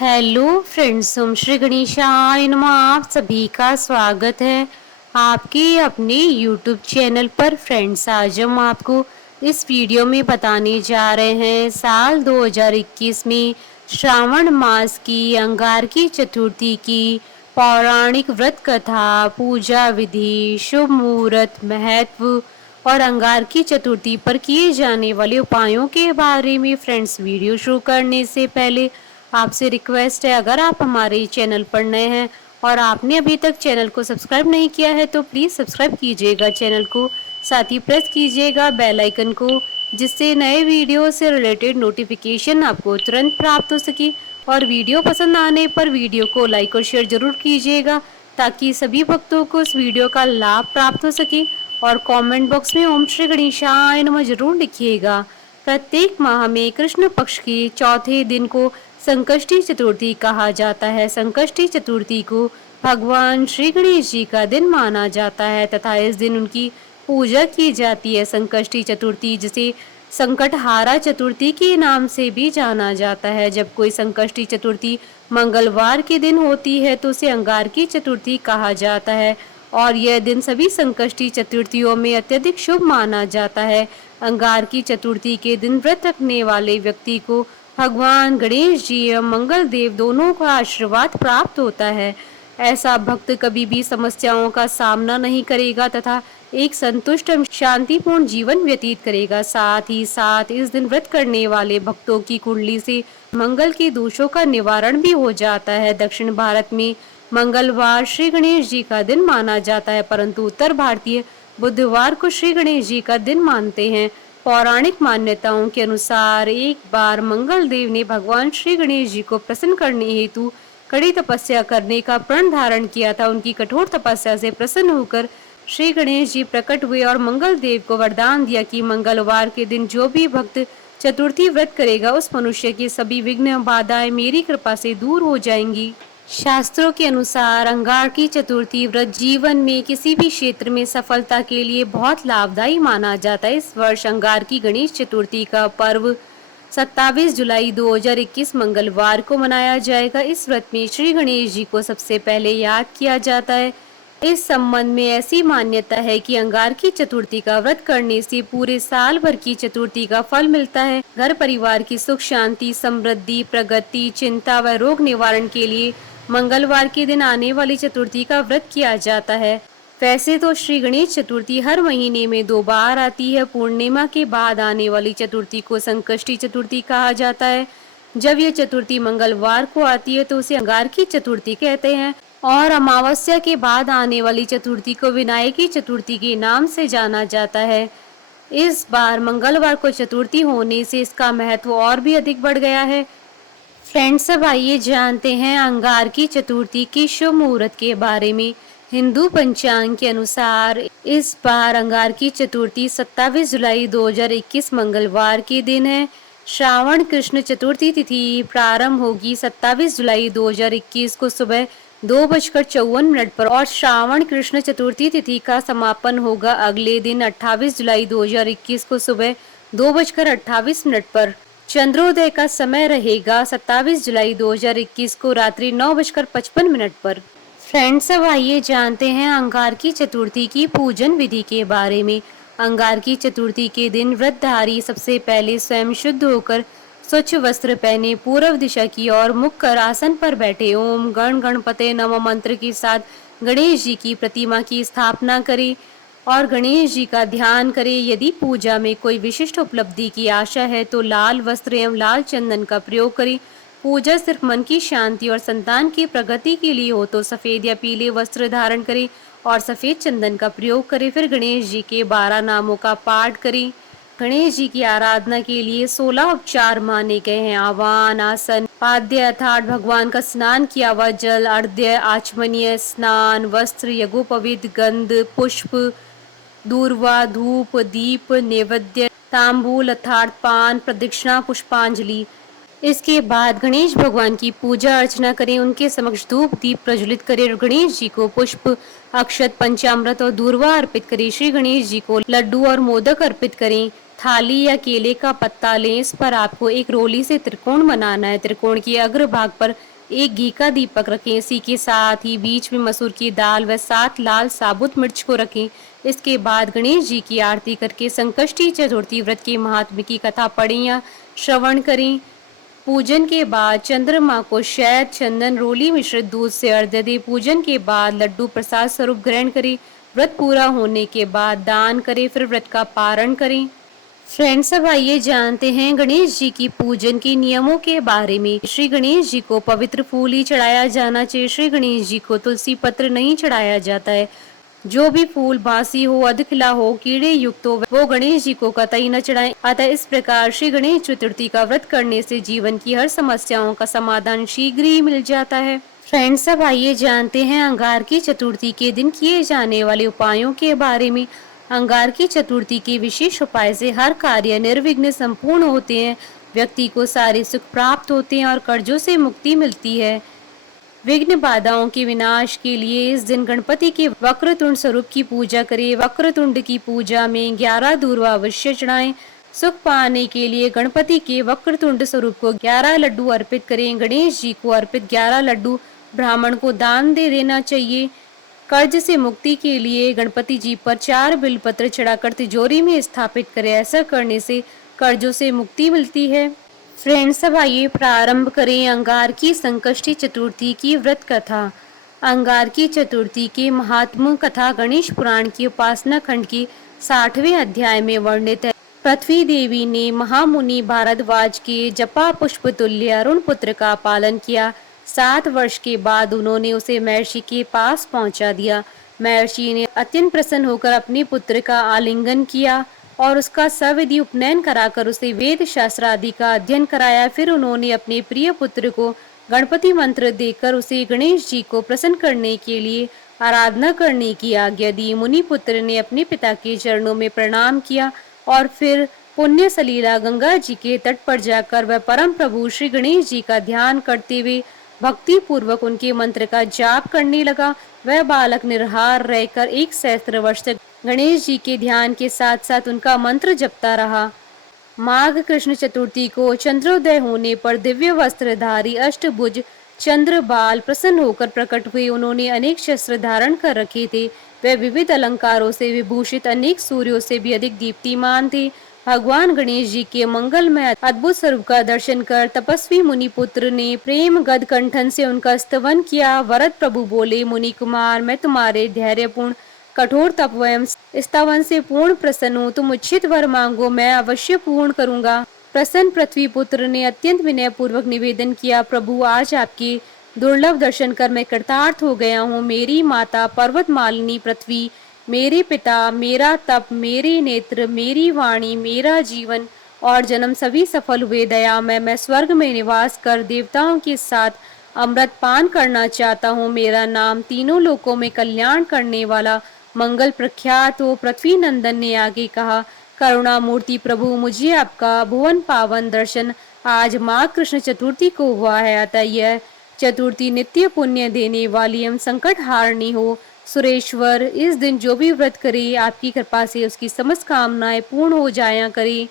Hello friends, ओम श्री गणेशाय नमः। आप सभी का स्वागत है आपके अपने यूट्यूब चैनल पर। फ्रेंड्स, आज हम आपको इस वीडियो में बताने जा रहे हैं साल 2021 में श्रावण मास की अंगारकी चतुर्थी की पौराणिक व्रत कथा, पूजा विधि, शुभ मुहूर्त, महत्व और अंगारकी चतुर्थी पर किए जाने वाले उपायों के बारे में। फ्रेंड्स, वीडियो शुरू करने से पहले आपसे रिक्वेस्ट है, अगर आप हमारे चैनल पर नए हैं और आपने अभी तक चैनल को सब्सक्राइब नहीं किया है तो प्लीज़ सब्सक्राइब कीजिएगा चैनल को, साथ ही प्रेस कीजिएगा बेल आइकन को, जिससे नए वीडियो से रिलेटेड नोटिफिकेशन आपको तुरंत प्राप्त हो सके। और वीडियो पसंद आने पर वीडियो को लाइक और शेयर जरूर कीजिएगा ताकि सभी भक्तों को इस वीडियो का लाभ प्राप्त हो सके। और कमेंट बॉक्स में ओम श्री गणेशाय नमः जरूर लिखिएगा। प्रत्येक माह में कृष्ण पक्ष के चौथे दिन को संकष्टी चतुर्थी कहा जाता है। संकष्टी चतुर्थी को भगवान श्री गणेश जी का दिन माना जाता है तथा इस दिन उनकी पूजा की जाती है। संकष्टी चतुर्थी जिसे संकटहारा चतुर्थी के नाम से भी जाना जाता है। जब कोई संकष्टी चतुर्थी मंगलवार के दिन होती है तो उसे अंगारकी चतुर्थी कहा जाता है और यह दिन सभी संकष्टी चतुर्थियों में अत्यधिक शुभ माना जाता है। अंगारकी चतुर्थी के दिन व्रत रखने वाले व्यक्ति को भगवान गणेश जी एवं मंगल देव दोनों का आशीर्वाद प्राप्त होता है। ऐसा भक्त कभी भी समस्याओं का सामना नहीं करेगा तथा एक संतुष्ट एवं शांतिपूर्ण जीवन व्यतीत करेगा। साथ ही साथ इस दिन व्रत करने वाले भक्तों की कुंडली से मंगल के दोषों का निवारण भी हो जाता है। दक्षिण भारत में मंगलवार श्री गणेश जी का दिन माना जाता है, परंतु उत्तर भारतीय बुधवार को श्री गणेश जी का दिन मानते हैं। पौराणिक मान्यताओं के अनुसार एक बार मंगल देव ने भगवान श्री गणेश जी को प्रसन्न करने हेतु कड़ी तपस्या करने का प्रण धारण किया था। उनकी कठोर तपस्या से प्रसन्न होकर श्री गणेश जी प्रकट हुए और मंगल देव को वरदान दिया कि मंगलवार के दिन जो भी भक्त चतुर्थी व्रत करेगा उस मनुष्य की सभी विघ्न बाधाएं मेरी कृपा से दूर हो जाएंगी। शास्त्रों के अनुसार अंगारकी चतुर्थी व्रत जीवन में किसी भी क्षेत्र में सफलता के लिए बहुत लाभदायी माना जाता है। इस वर्ष अंगारकी गणेश चतुर्थी का पर्व 27 जुलाई 2021 मंगलवार को मनाया जाएगा। इस व्रत में श्री गणेश जी को सबसे पहले याद किया जाता है। इस संबंध में ऐसी मान्यता है कि अंगारकी चतुर्थी का व्रत करने से पूरे साल भर की चतुर्थी का फल मिलता है। घर परिवार की सुख शांति, समृद्धि, प्रगति, चिंता व रोग निवारण के लिए मंगलवार के दिन आने वाली चतुर्थी का व्रत किया जाता है। वैसे तो श्री गणेश चतुर्थी हर महीने में 2 बार आती है। पूर्णिमा के बाद आने वाली चतुर्थी को संकष्टी चतुर्थी कहा जाता है। जब यह चतुर्थी मंगलवार को आती है तो उसे अंगारकी चतुर्थी कहते हैं और अमावस्या के बाद आने वाली चतुर्थी को विनायकी चतुर्थी के नाम से जाना जाता है। इस बार मंगलवार को चतुर्थी होने से इसका महत्व और भी अधिक बढ़ गया है। फ्रेंड्स, अब आइए जानते हैं अंगारकी चतुर्थी की शुभ मुहूर्त के बारे में। हिंदू पंचांग के अनुसार इस बार अंगारकी चतुर्थी 27 जुलाई 2021 मंगलवार के दिन है। श्रावण कृष्ण चतुर्थी तिथि प्रारंभ होगी 27 जुलाई 2021 को सुबह 2:54 पर और श्रावण कृष्ण चतुर्थी तिथि का समापन होगा अगले दिन 28 जुलाई 2021 को सुबह 2:28 पर। चंद्रोदय का समय रहेगा 27 जुलाई 2021 को रात्रि 9:55 पर। फ्रेंड्स, अब आइए जानते हैं अंगारकी चतुर्थी की पूजन विधि के बारे में। अंगारकी चतुर्थी के दिन व्रतधारी सबसे पहले स्वयं शुद्ध होकर स्वच्छ वस्त्र पहने पूर्व दिशा की ओर मुख कर आसन पर बैठे ओम गण गणपते नमः मंत्र के साथ गणेश जी की प्रतिमा की स्थापना करें और गणेश जी का ध्यान करें। यदि पूजा में कोई विशिष्ट उपलब्धि की आशा है तो लाल वस्त्र एवं लाल चंदन का प्रयोग करें। पूजा सिर्फ मन की शांति और संतान की प्रगति के लिए हो तो सफेद या पीले वस्त्र धारण करें और सफेद चंदन का प्रयोग करें। फिर गणेश जी के 12 नामों का पाठ करें। गणेश जी की आराधना के लिए 16 उपचार माने गए हैं। आवाहन, आसन, पाद्य अर्थात भगवान का स्नान किया हुआ जल, अर्घ्य, आचमनीय, स्नान, वस्त्र, यज्ञोपवीत, गंध, पुष्प, दूर्वा, धूप, दीप, नैवेद्य, तांबूल अर्थात पान, प्रदक्षिणा, पुष्पांजलि। इसके बाद गणेश भगवान की पूजा अर्चना करें, उनके समक्ष धूप दीप प्रज्वलित करें और गणेश जी को पुष्प, अक्षत, पंचामृत और दूर्वा अर्पित करें। श्री गणेश जी को लड्डू और मोदक अर्पित करें। थाली या केले का पत्ता लें, इस पर आपको एक रोली से त्रिकोण बनाना है। त्रिकोण के अग्रभाग पर एक घी का दीपक रखें। इसी के साथ ही बीच में मसूर की दाल व 7 लाल साबुत मिर्च को रखें। इसके बाद गणेश जी की आरती करके संकष्टी चतुर्थी व्रत के महात्म्य की कथा पढ़ें या श्रवण करें। पूजन के बाद चंद्रमा को शहद, चंदन, रोली मिश्रित दूध से अर्घ्य दे। पूजन के बाद लड्डू प्रसाद स्वरूप ग्रहण करें। व्रत पूरा होने के बाद दान करें, फिर व्रत का पारण करें। फ्रेंड्स, अब आइए जानते हैं गणेश जी की पूजन के नियमों के बारे में। श्री गणेश जी को पवित्र फूल ही चढ़ाया जाना चाहिए। श्री गणेश जी को तुलसी पत्र नहीं चढ़ाया जाता है। जो भी फूल बासी हो, अधखिला हो, कीड़े युक्त हो, वो गणेश जी को कतई न चढ़ाएं। अतः इस प्रकार श्री गणेश चतुर्थी का व्रत करने से जीवन की हर समस्याओं का समाधान शीघ्र ही मिल जाता है। फ्रेंड्स, अब आइए जानते हैं अंगारकी चतुर्थी के दिन किए जाने वाले उपायों के बारे में। अंगारकी चतुर्थी के विशेष उपाय से हर कार्य निर्विघ्न संपूर्ण होते हैं, व्यक्ति को सारे सुख प्राप्त होते हैं और कर्जों से मुक्ति मिलती है। विघ्न बाधाओं के विनाश के लिए इस दिन गणपति के वक्रतुंड स्वरूप की पूजा करें। वक्रतुंड की पूजा में 11 दूर्वा अवश्य चढ़ाएं। सुख पाने के लिए गणपति के वक्रतुंड स्वरूप को 11 लड्डू अर्पित करें। गणेश जी को अर्पित 11 लड्डू ब्राह्मण को दान दे देना चाहिए। कर्ज से मुक्ति के लिए गणपति जी पर 4 बिलपत्र चढ़ाकर तिजोरी में स्थापित करें। ऐसा करने से कर्जों से मुक्ति मिलती है। फ्रेंड्स, अब आइए प्रारंभ करें अंगारकी संकष्टी चतुर्थी की व्रत कथा। अंगारकी चतुर्थी के महात्म कथा गणेश पुराण की उपासना खंड की 60वें अध्याय में वर्णित है। पृथ्वी देवी ने महामुनि भारद्वाज के जपा पुष्प तुल्य अरुण पुत्र का पालन किया। 7 वर्ष के बाद उन्होंने उसे महर्षि के पास पहुंचा दिया। महर्षि ने अत्यंत प्रसन्न होकर अपने पुत्र का आलिंगन किया और उसका सविधि उपनयन कराकर उसे वेद शास्त्र आदि का अध्ययन कराया। फिर उन्होंने अपने प्रिय पुत्र को गणपति मंत्र देकर उसे गणेश जी को प्रसन्न करने के लिए आराधना करने की आज्ञा दी। मुनि पुत्र ने अपने पिता के चरणों में प्रणाम किया और फिर पुण्य सलीला गंगा जी के तट पर जाकर वह परम प्रभु श्री गणेश जी का ध्यान करते हुए भक्ति पूर्वक उनके मंत्र का जाप करने लगा। वह बालक निराहार रहकर 1 सहस्त्र वर्ष तक गणेश जी के ध्यान के साथ साथ उनका मंत्र जपता रहा। माघ कृष्ण चतुर्थी को चंद्रोदय होने पर दिव्य वस्त्रधारी अष्टभुज चंद्र बाल प्रसन्न होकर प्रकट हुए। उन्होंने अनेक शस्त्र धारण कर रखे थे। वे विविध अलंकारों से विभूषित अनेक सूर्यों से भी अधिक दीप्तिमान थे। भगवान गणेश जी के मंगलमय अद्भुत स्वरूप का दर्शन कर तपस्वी मुनि पुत्र ने प्रेम गद कंठन से उनका स्तवन किया। वरद प्रभु बोले, मुनि कुमार, मैं तुम्हारे धैर्यपूर्ण कठोर तप एवं स्तवन से पूर्ण प्रसन्न हूँ। तुम उचित वर मांगो, मैं अवश्य पूर्ण करूंगा। प्रसन्न पृथ्वी पुत्र ने अत्यंत विनय पूर्वक निवेदन किया, प्रभु आज आपके दुर्लभ दर्शन कर मैं कृतार्थ हो गया हूँ। मेरी माता पर्वत मालिनी पृथ्वी, मेरे पिता, मेरा तप, मेरे नेत्र, मेरी वाणी, मेरा जीवन और जन्म सभी सफल हुए। दया मैं स्वर्ग में निवास कर देवताओं के साथ अमृत पान करना चाहता हूँ। मेरा नाम तीनों लोकों में कल्याण करने वाला मंगल प्रख्यात हो। पृथ्वी नंदन ने आगे कहा, करुणा मूर्ति प्रभु, मुझे आपका भुवन पावन दर्शन आज माघ कृष्ण चतुर्थी को हुआ है। अतः यह चतुर्थी नित्य पुण्य देने वाली एवं संकट हारनी हो। सुरेश्वर, इस दिन जो भी व्रत करे आपकी कृपा से उसकी समस्त कामनाएं पूर्ण हो जाया करे।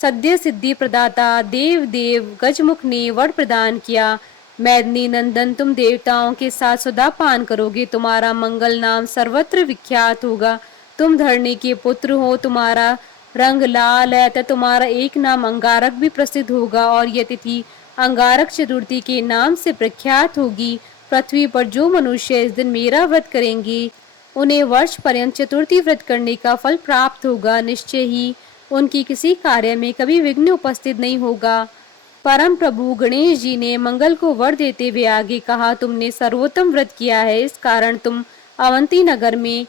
सद्य सिद्धि प्रदाता देव देव गजमुख ने वर प्रदान किया। मैदनी नंदन, तुम देवताओं के साथ सदा पान करोगे। तुम्हारा मंगल नाम सर्वत्र विख्यात होगा। तुम धरणी के पुत्र हो, तुम्हारा रंग लाल है, तथा तुम्हारा एक नाम अंगारक भी प्रसिद्ध होगा और यह तिथि अंगारक चतुर्थी के नाम से प्रख्यात होगी। पृथ्वी पर जो मनुष्य इस दिन मेरा व्रत करेंगे उन्हें वर्ष पर्यंत चतुर्थी व्रत करने का फल प्राप्त होगा। निश्चय ही उनकी किसी कार्य में कभी विघ्न उपस्थित नहीं होगा। परम प्रभु गणेश जी ने मंगल को वर देते हुए आगे कहा, तुमने सर्वोत्तम व्रत किया है, इस कारण तुम अवंती नगर में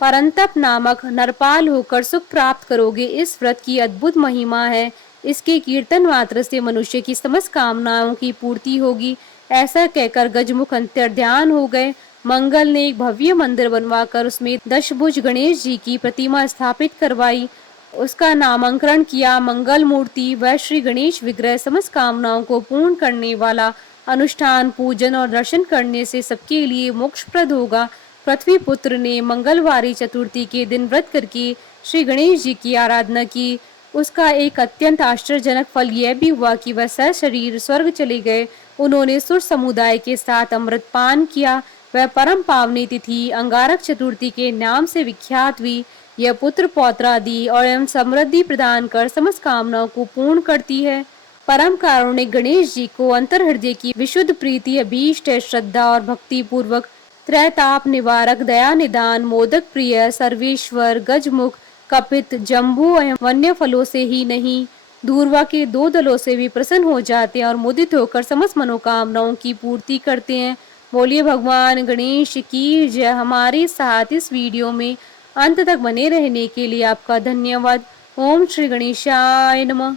परंतप नामक नरपाल होकर सुख प्राप्त करोगे। इस व्रत की अद्भुत महिमा है। इसके कीर्तन मात्र से मनुष्य की समस्त कामनाओं की पूर्ति होगी। ऐसा कहकर गजमुख अंतर्ध्यान हो गए। मंगल ने एक भव्य मंदिर बनवाकर उसमें दशभुज गणेश जी की प्रतिमा स्थापित करवाई। उसका नामकरण किया। मंगल मूर्ति व श्री गणेश विग्रह समस्त कामनाओं को पूर्ण करने वाला अनुष्ठान, पूजन और दर्शन करने से सबके लिए मोक्षप्रद होगा। पृथ्वी पुत्र ने मंगलवारी चतुर्थी के दिन व्रत करके श्री गणेश जी की आराधना की। उसका एक अत्यंत आश्चर्यजनक फल यह भी हुआ कि वह सशरीर स्वर्ग चले गए। उन्होंने सुर समुदाय के साथ अमृत पान किया। वह परम पावनी तिथि अंगारक चतुर्थी के नाम से विख्यात हुई। यह पुत्र पौत्रादि और एवं समृद्धि प्रदान कर समस्त कामनाओं को पूर्ण करती है। परम कारुणिक गणेश जी को अंतर हृदय की विशुद्ध प्रीति अभीष्ट है। श्रद्धा और भक्ति पूर्वक त्रैताप निवारक, दया निदान, मोदक प्रिय, सर्वेश्वर, गजमुख, कपित, जम्बू एवं वन्य फलों से ही नहीं, धूर्वा के 2 दलों से भी प्रसन्न हो जाते हैं और मुदित होकर समस्त मनोकामनाओं की पूर्ति करते हैं। बोलिए भगवान गणेश की जय। हमारे साथ इस वीडियो में अंत तक बने रहने के लिए आपका धन्यवाद। ओम श्री गणेशाय नमः।